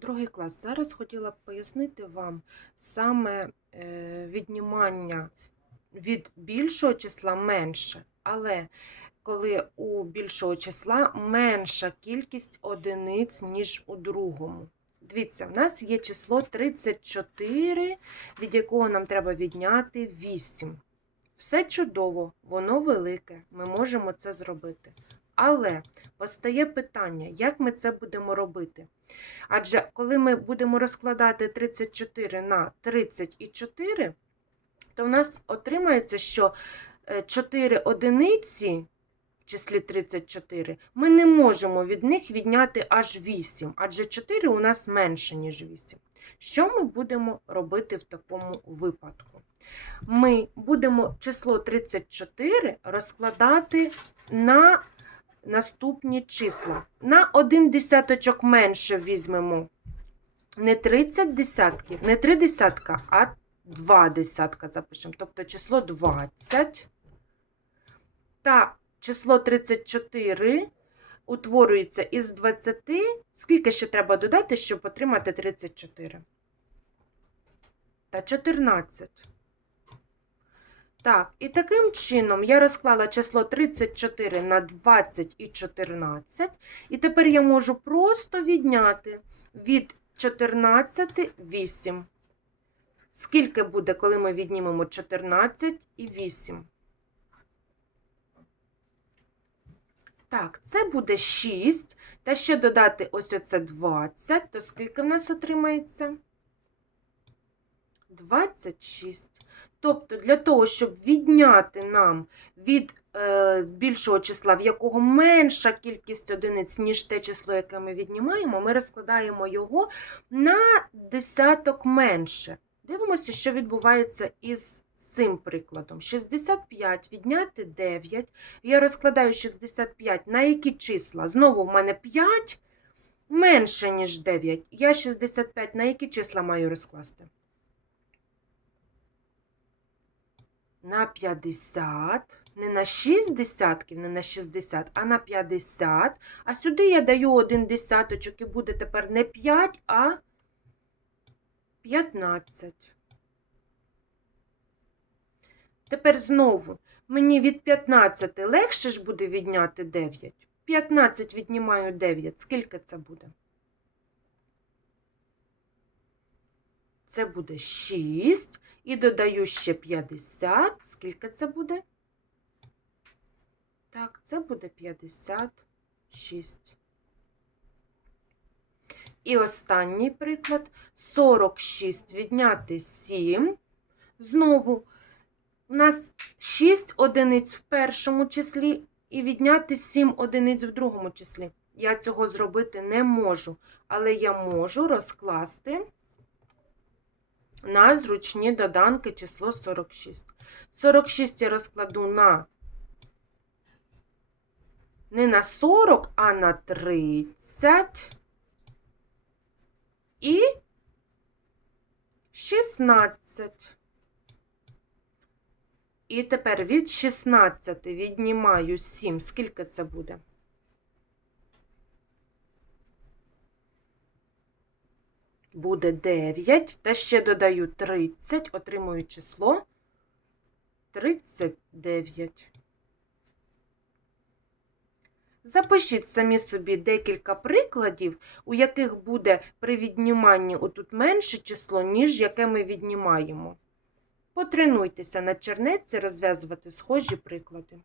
Другий клас. Зараз хотіла б пояснити вам саме е, віднімання від більшого числа менше, але коли у більшого числа менша кількість одиниць, ніж у другому. Дивіться, в нас є число 34, від якого нам треба відняти 8. Все чудово, воно велике, ми можемо це зробити. Але постає питання, як ми це будемо робити? Адже коли ми будемо розкладати 34 на 34, то в нас отримається, що 4 одиниці в числі 34 ми не можемо від них відняти аж 8, адже 4 у нас менше, ніж 8. Що ми будемо робити в такому випадку? Ми будемо число 34 розкладати на наступні числа. На один десяточок менше візьмемо не 30 десятків, не 3 десятка, а 2 десятка запишемо. Тобто число 20 та число 34 утворюється із 20. Скільки ще треба додати, щоб отримати 34? Та 14. Так, і таким чином я розклала число 34 на 20 і 14. І тепер я можу просто відняти від 14 8. Скільки буде, коли ми віднімемо 14 і 8? Так, це буде 6. Та ще додати ось оце 20. То скільки в нас отримається? 26. Тобто, для того, щоб відняти нам від е, більшого числа, в якого менша кількість одиниць, ніж те число, яке ми віднімаємо, ми розкладаємо його на десяток менше. Дивимося, що відбувається із цим прикладом. 65 відняти 9. Я розкладаю 65 на які числа? Знову в мене 5 менше, ніж 9. Я 65 на які числа маю розкласти? На 50, не на 6 десятків, не на 60, а на 50. А сюди я даю один десяточок і буде тепер не 5, а 15. Тепер знову мені від 15 легше ж буде відняти 9. 15 віднімаю 9. Скільки це буде? Це буде 6. І додаю ще 50. Скільки це буде? Так, це буде 56. І останній приклад. 46 відняти 7. Знову, у нас 6 одиниць в першому числі і відняти 7 одиниць в другому числі. Я цього зробити не можу, але я можу розкласти на зручні доданки число 46. 46 я розкладу на не на 40, а на 30 і 16. І тепер від 16 віднімаю 7. Скільки це буде? Буде 9, та ще додаю 30, отримую число 39. Запишіть самі собі декілька прикладів, у яких буде при відніманні отут менше число, ніж яке ми віднімаємо. Потренуйтеся на чернетці розв'язувати схожі приклади.